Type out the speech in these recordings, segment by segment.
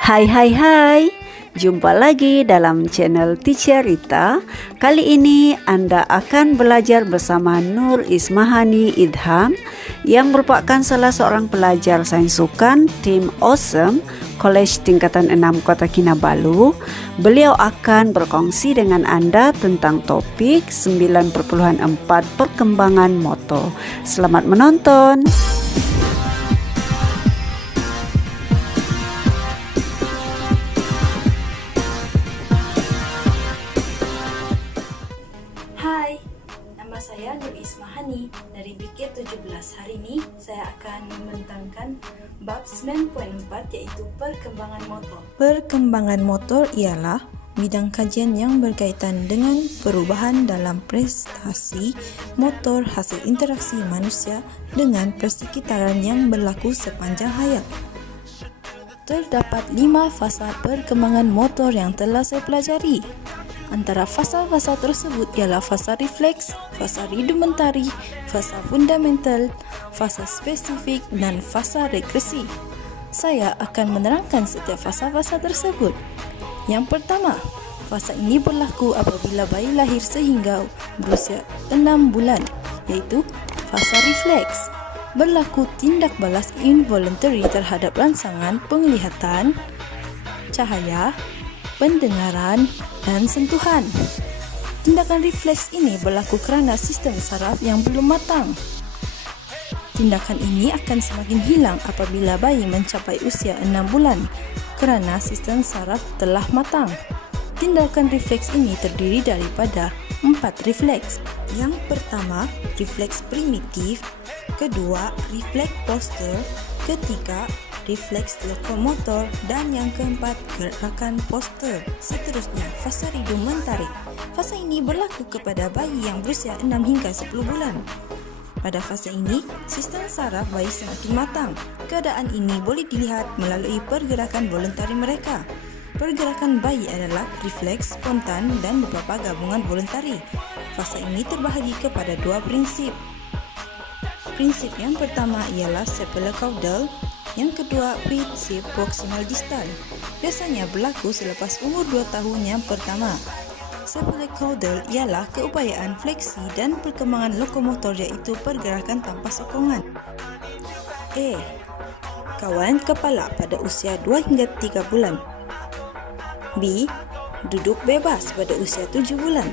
Hai hai hai, jumpa lagi dalam channel Teacher Rita. Kali ini Anda akan belajar bersama Nur Ismahani Idham yang merupakan salah seorang pelajar sains sukan tim Awesome College tingkatan 6 Kota Kinabalu. Beliau akan berkongsi dengan Anda tentang topik 9.4 perkembangan motor. Selamat menonton. Hai, nama saya Nur Ismahani dari BK 17. Hari ini saya akan membentangkan bab 9.4 yaitu perkembangan motor. Perkembangan motor ialah bidang kajian yang berkaitan dengan perubahan dalam prestasi motor hasil interaksi manusia dengan persekitaran yang berlaku sepanjang hayat. Terdapat 5 fasa perkembangan motor yang telah saya pelajari. Antara fasa-fasa tersebut ialah fasa refleks, fasa rudimentari, fasa fundamental, fasa spesifik, dan fasa regresi. Saya akan menerangkan setiap fasa-fasa tersebut. Yang pertama, fasa ini berlaku apabila bayi lahir sehingga berusia 6 bulan, iaitu fasa refleks. Berlaku tindak balas involuntary terhadap rangsangan penglihatan, cahaya, pendengaran, dan sentuhan. Tindakan refleks ini berlaku kerana sistem saraf yang belum matang. Tindakan ini akan semakin hilang apabila bayi mencapai usia 6 bulan kerana sistem saraf telah matang. Tindakan refleks ini terdiri daripada 4 refleks. Yang pertama, refleks primitif. Kedua, refleks poster. Ketiga, refleks lokomotor, dan yang keempat, gerakan poster. Seterusnya, fasa rudimentari. Fasa ini berlaku kepada bayi yang berusia 6 hingga 10 bulan. Pada fasa ini, sistem saraf bayi semakin matang. Keadaan ini boleh dilihat melalui pergerakan voluntari mereka. Pergerakan bayi adalah refleks, spontan, dan beberapa gabungan voluntari. Fasa ini terbahagi kepada 2 prinsip. Prinsip yang pertama ialah cephalocaudal. Yang kedua, prinsip proximal distal. Biasanya berlaku selepas umur 2 tahun yang pertama. Cephalocaudal ialah keupayaan fleksi dan perkembangan lokomotor iaitu pergerakan tanpa sokongan. A. Kawan kepala pada usia 2 hingga 3 bulan. B. Duduk bebas pada usia 7 bulan.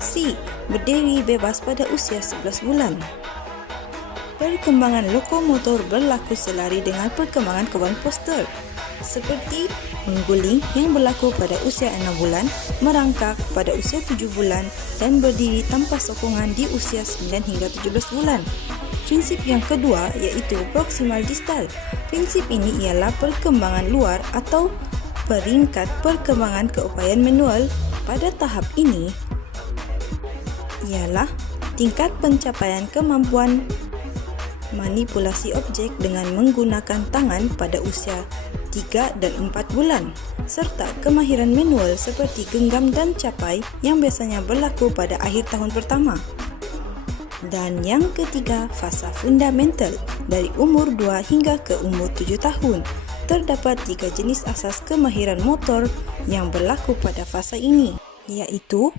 C. Berdiri bebas pada usia 11 bulan. Perkembangan lokomotor berlaku selari dengan perkembangan kawan poster, seperti mengguling yang berlaku pada usia 6 bulan, merangkak pada usia 7 bulan, dan berdiri tanpa sokongan di usia 9 hingga 17 bulan. Prinsip yang kedua iaitu proximal distal. Prinsip ini ialah perkembangan luar atau peringkat perkembangan keupayaan manual. Pada tahap ini ialah tingkat pencapaian kemampuan manipulasi objek dengan menggunakan tangan pada usia 3 dan 4 bulan, serta kemahiran manual seperti genggam dan capai yang biasanya berlaku pada akhir tahun pertama. Dan yang ketiga, fasa fundamental dari umur 2 hingga ke umur 7 tahun. Terdapat 3 jenis asas kemahiran motor yang berlaku pada fasa ini, iaitu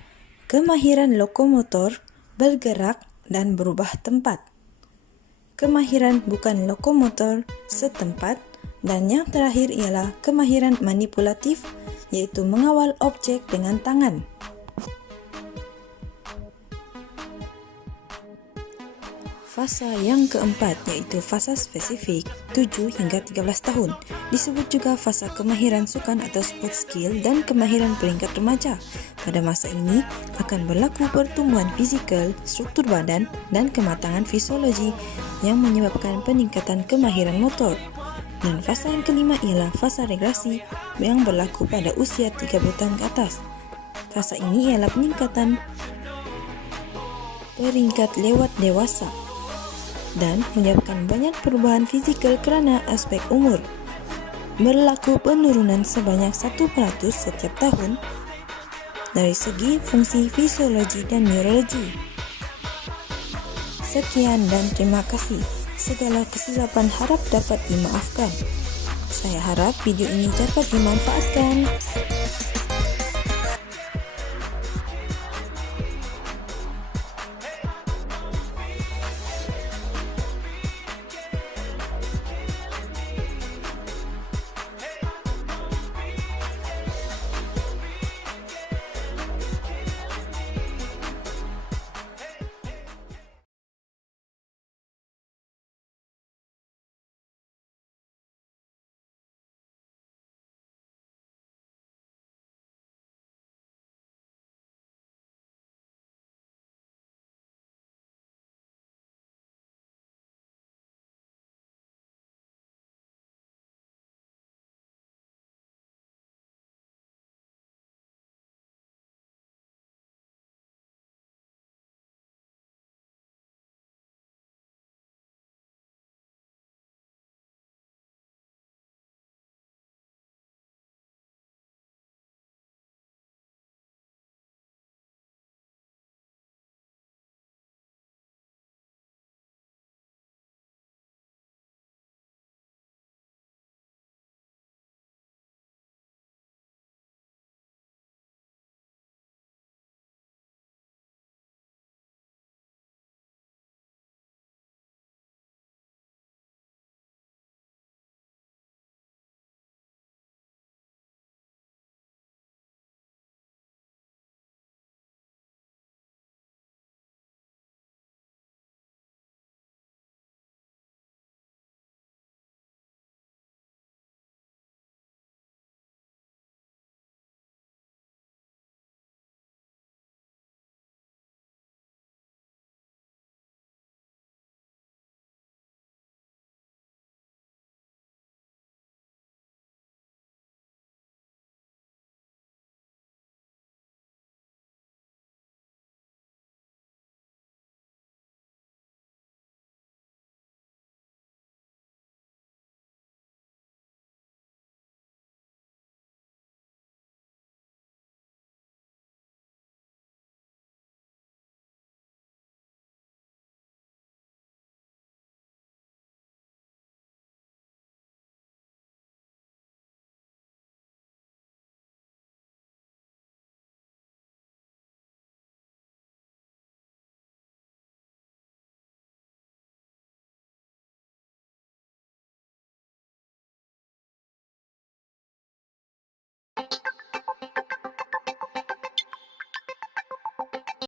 kemahiran lokomotor, bergerak, dan berubah tempat. Kemahiran bukan lokomotor setempat, dan yang terakhir ialah kemahiran manipulatif, iaitu mengawal objek dengan tangan. Fasa yang keempat iaitu fasa spesifik 7 hingga 13 tahun. Disebut juga fasa kemahiran sukan atau sport skill dan kemahiran peringkat remaja. Pada masa ini akan berlaku pertumbuhan fizikal, struktur badan, dan kematangan fisiologi yang menyebabkan peningkatan kemahiran motor. Dan fasa yang kelima ialah fasa regresi yang berlaku pada usia 30 tahun ke atas. Fasa ini ialah peningkatan peringkat lewat dewasa dan menyebabkan banyak perubahan fizikal kerana aspek umur. Berlaku penurunan sebanyak 1% setiap tahun dari segi fungsi fisiologi dan neurologi. Sekian dan terima kasih. Segala kesilapan harap dapat dimaafkan. Saya harap video ini dapat dimanfaatkan.